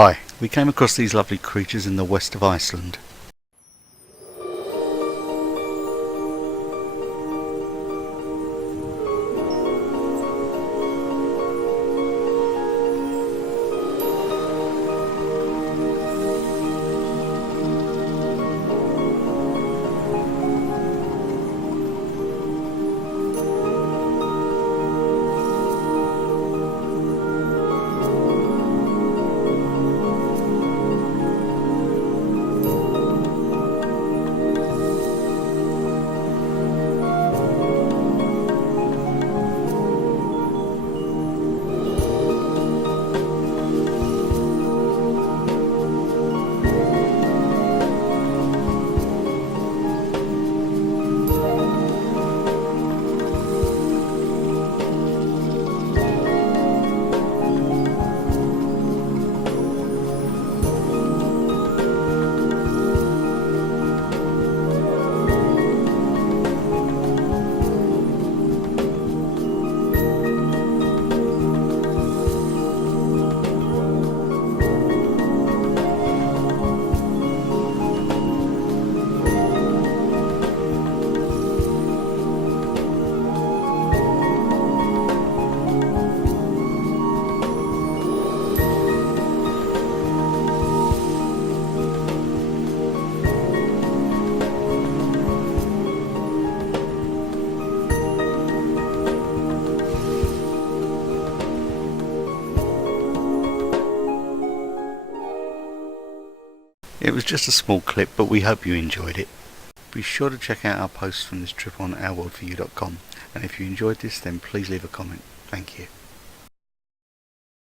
Hi, we came across these lovely creatures in the west of Iceland. It was just a small clip, but we hope you enjoyed it. Be sure to check out our posts from this trip on ourworldforyou.com, and if you enjoyed this, then please leave a comment. Thank you.